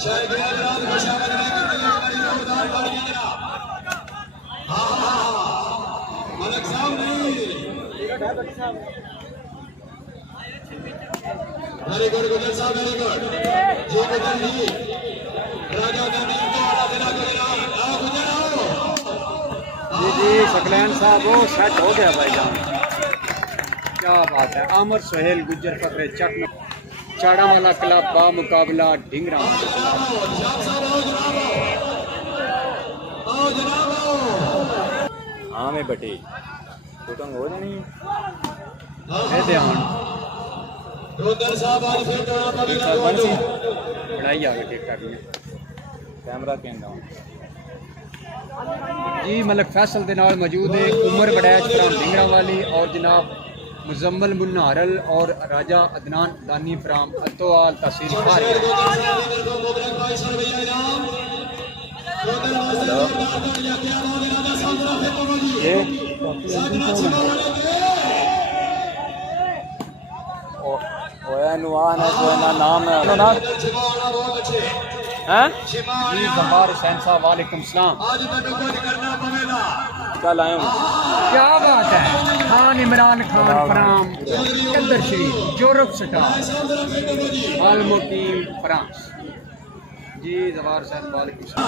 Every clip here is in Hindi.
वेरी गुड गुजर साहब, वेरी गुड जी गुजर जी। राजा गांधी को आला जिला गुजरात आओ गुजर आओ जी जी। सकलैन साहब वो सेट हो गया भाईजान, क्या बात है। आमर सुहेल गुज्जर फखरे चक चाड़ा वाला क्लब बा मुकाबला ढिंगरा। हाँ मैं बटी शूटिंग हो जानी है ध्यान बढ़ाई आगे ठीक करनी कैमरा कहना जी। मलक फैसल के नाल मौजूद है उमर बड़ैच फराम ढिंगरा वाली और जनाब मुजम्मल मुन्ना हरल और राजा अदनान दानी फराम अतोआल तहसील नाम जी जफार हुसैन साहब वालेकुम सलाम। कल आए क्या बात है। खान इमरान खान फराम कंदर शरीफ यूरोप स्टार आलमोटीम फ्रांस जी जफार हुसैन वालेकुम सलाम।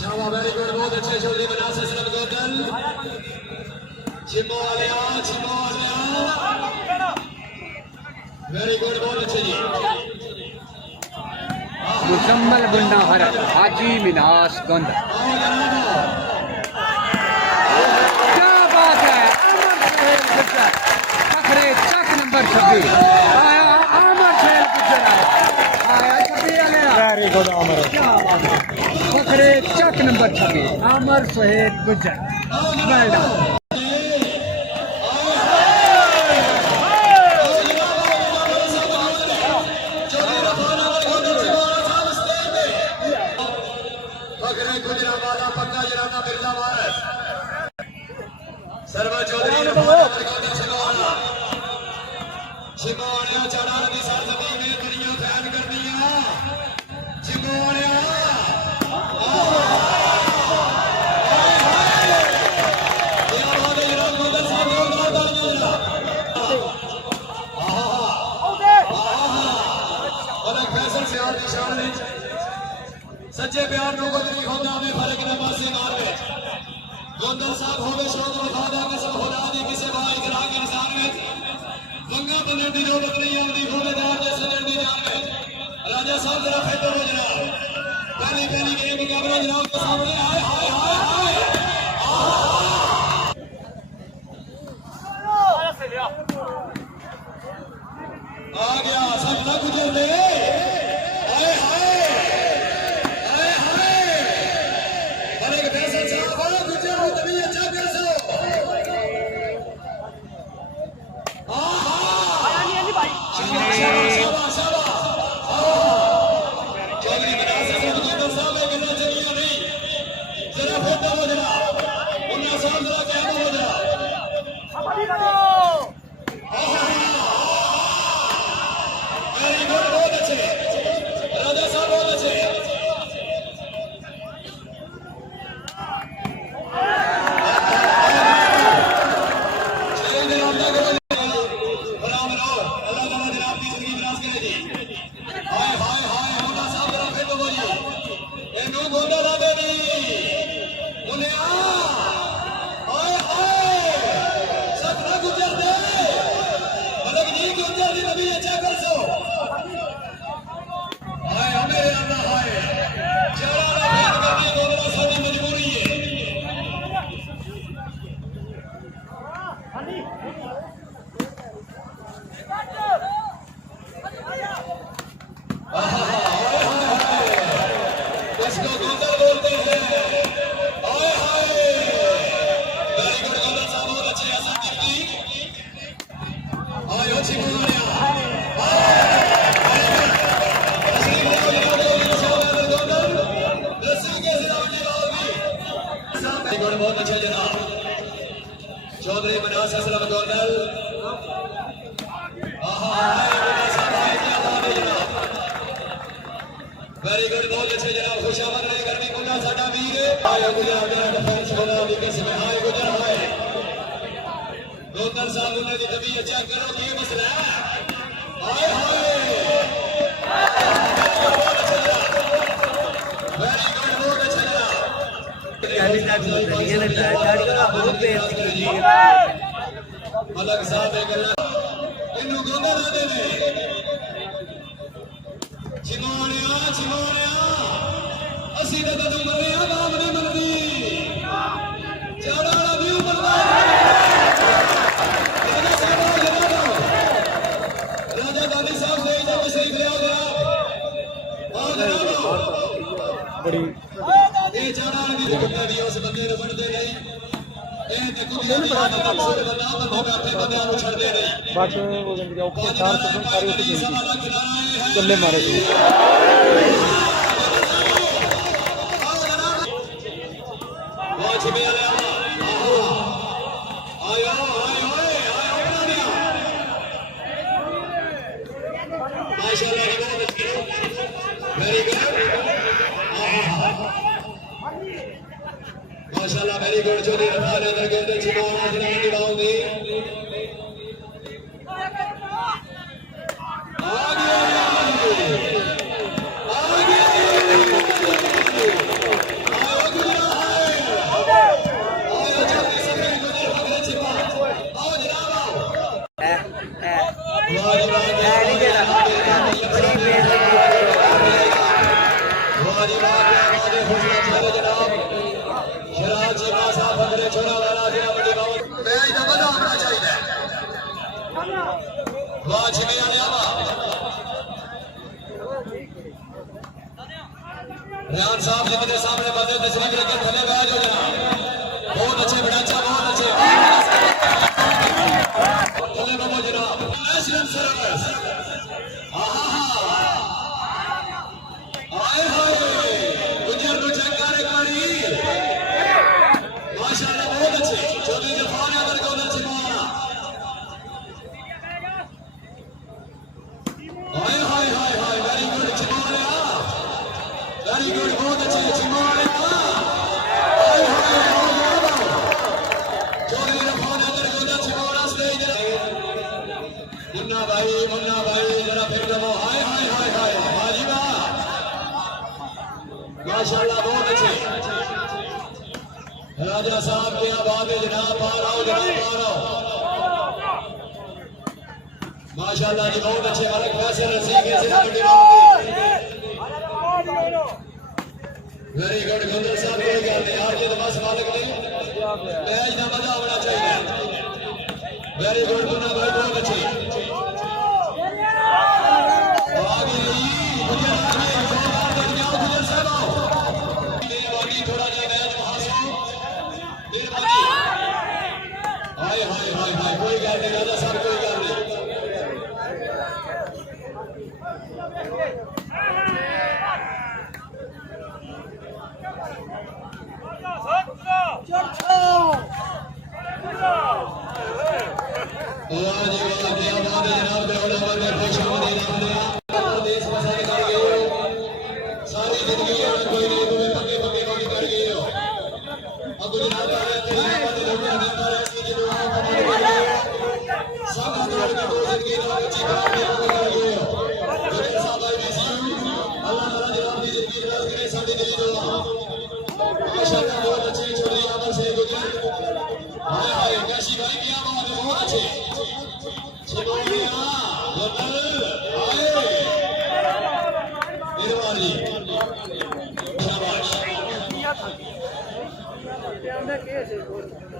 शाबाश वेरी गुड बहुत अच्छे चौधरी बनास असलम गोदल चिमोलिया वेरी गुड बहुत अच्छे जी। मुजम्मल बुन्ना हरल हाजी मिनास गोंदा क्या बात है। फखरे चक नंबर 26 आया आमर सुहेल गुज्जर आया 26 वेरी गुड आमर फखरे चक नंबर 26 आमर सुहेल गुज्जर वेल डन। चिमोलिया चढ़ा दी सरजमीन में दुनिया फैन कर दिया चिमोलिया सच्चे प्यार को तरीक होता में फर्क न पासे मार में गोंदल साहब होवे शौक वफादा कसम खुदा दी किसे भाई करा के निसार में वंगा बदल दी नो बदली आंदी भूलेदार जैसे लड़दी जान में राजा साहब जरा फेटो हो जनाब पहली पहली गेम मुकाबला जनाब के सामने हाय हाय हाय हाय आ गया सब ना गुजर ले बहुत अच्छा जनाब चौधरी बनास असलम गोंदल गुड बहुत अच्छे जनाब खुशामद रहे करनी कुंडा साडा वीर आया गुजरात मेरा डिफेंस खुदा दी कसम हाय गुजर हाय गोंदल साहब ने दी तबीयत चेक करो की मसला है हाय हाय वेरी गुड बहुत अच्छा जनाब अलग साहब एक इन्नू गोंदल आदे ने चिमोनिया चिमोनिया असी तो तू मरने बाप नहीं मरनी चाड़ा वाला व्यू बनता राजा गांधी साहब से जब सही लिया गया और जनाब बड़ी ये चाड़ा वाली भी कुत्ते भी उस बंदे ने बनते नहीं ए ते कुत्ते भी मकसूद बंदा बंदे बैठे बंदे नु छड़दे नहीं बस वो दिन के ऊपर 4% सारे उठ गए चले मारे थे वाच में आया आयो आयो आयो बना दिया माशाल्लाह वेरी गुड माशाल्लाह वेरी गुड चौधरी रफान अंदर गेंद छिपाना जनाब निभाऊंगी रियान साहब जी के सामने बदल तस्वीर लेकर थले बैठ हो जनाब बहुत अच्छे बड़ाचा बहुत अच्छे थले बाबू जनाब नेशनल सर्विस आए हाय गुजर को चेक कर एक बारी माशाल्लाह बहुत अच्छे चौधरी जफान अगर को उधर छिपाना हाय हाय हाय हाय वेरी गुड छिपाना वेरी गुड बहुत अच्छे छिपाने चौधरी रफान अंदर गोदा छिपाना स्टेज मुन्ना भाई जरा फिर जमो हाय हाय हाय हाय बाजी वाह माशाल्लाह बहुत अच्छे राजा साहब की आवाज है जनाब बाहर आओ माशाल्लाह जी बहुत अच्छे अलग फैसल रसी के से वेरी गुड गोंदल साहब कोई गल नहीं आज तो बस मालिक नहीं मैच का मजा होना चाहिए वेरी गुड मुन्ना भाई बहुत अच्छे आगे गुजर साहब आओ थोड़ा जा मैच हासिल हाय हाय हाय हाय कोई गल नहीं राजा साहब कोई गल नहीं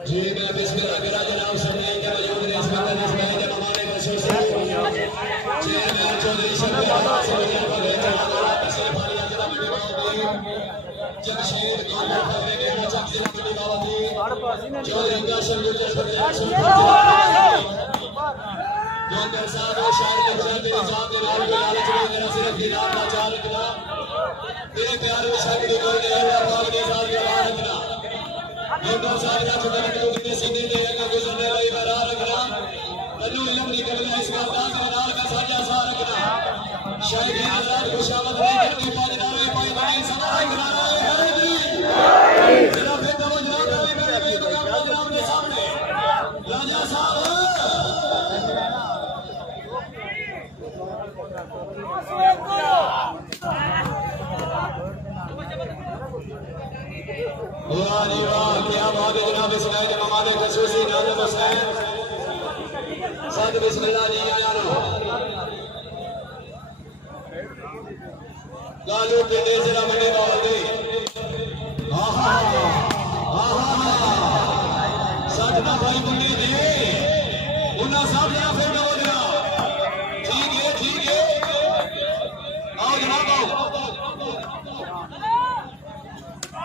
जी मैं बिस्मिल्लाह के जनाब सरनाई के मौजूद हैं इसमें इस मैच के हमारे बच्चों से चेयरमैन चौधरी शफीउल से वजीर पर हमारा किसी फारिया जिला में बावती जमशेद गोंदल फरमे के मचक जिला में बावती चौधरी कासिम गुजर गोंदल साहब और शायर के गुजर के निजाम के लाल के लालच में मेरा सिर्फ दीदार का चार रखना तेरे प्यार में शक की कोई नहीं अल्लाह पाक ने साथ में रखना गोंदल साहब का छोटा वीडियो कितने सीधे देगा गुजरने वाली बरा रखना तन्नू इल्म निकलना इसका अंदाज में नाल का साजा सा रखना शायद आजाद खुशामद नहीं करती पाजनावे पाई भाई खिलाना है जरा फिर तो जनाब मेरे जनाब के सामने राजा साहब वाह जी वाह क्या बात है जनाब इसका जमात खसूसी नाज़िम हुसैन साथ बिस्मिल्लाह जी यारो गालू पिंडे जरा बड़े बाल दे आहा आहा सजना भाई मुन्नी जी उन्ना साहब जरा फिर दो जरा ठीक है आओ जनाब आओ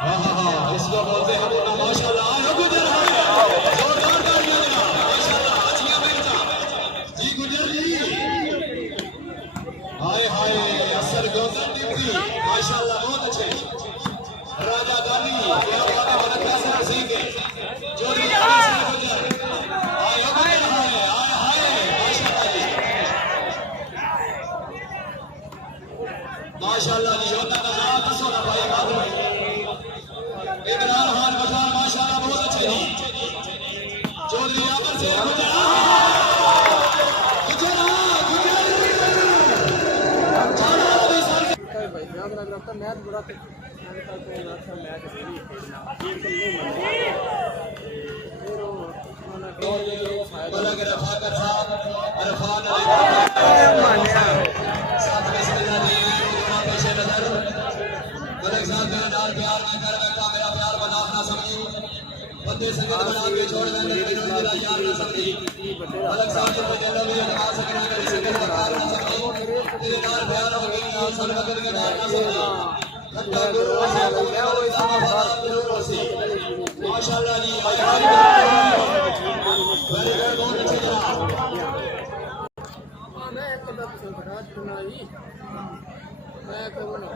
आहा इसको बोलते हैं मुन्ना माशाल्लाह आओ गुजर जोरदार तालियां जनाब माशाल्लाह अच्छियां बेटा जी गुजर जी हाय हाय असर गोंदल टीम माशाल्लाह बहुत अच्छे राजा गानी क्या बात है मलक फैसल सिंह के जोड़ी से गुजर हाय हाय हाय हाय माशाल्लाह जी माशाल्लाह जी योना का नाम दसो ना भाई बात इमरान खान बखान माशाल्लाह बहुत अच्छे जी चौधरी आकर से गुजर मैच बड़ा बंदे संगत बना के छोड़ देंगे यार ना समझी अलग साहब जो जल्लो भी आ सकना कर संगत बना ना समझी तेरे नाल प्यार हो गया सन वक्त के नाल ना समझी खट्टा गुरु से मैं वो इस बात जरूर होसी माशाल्लाह जी वेरी गुड बहुत अच्छे जनाब मैं एक कदम से बड़ा सुनाई मैं कब ना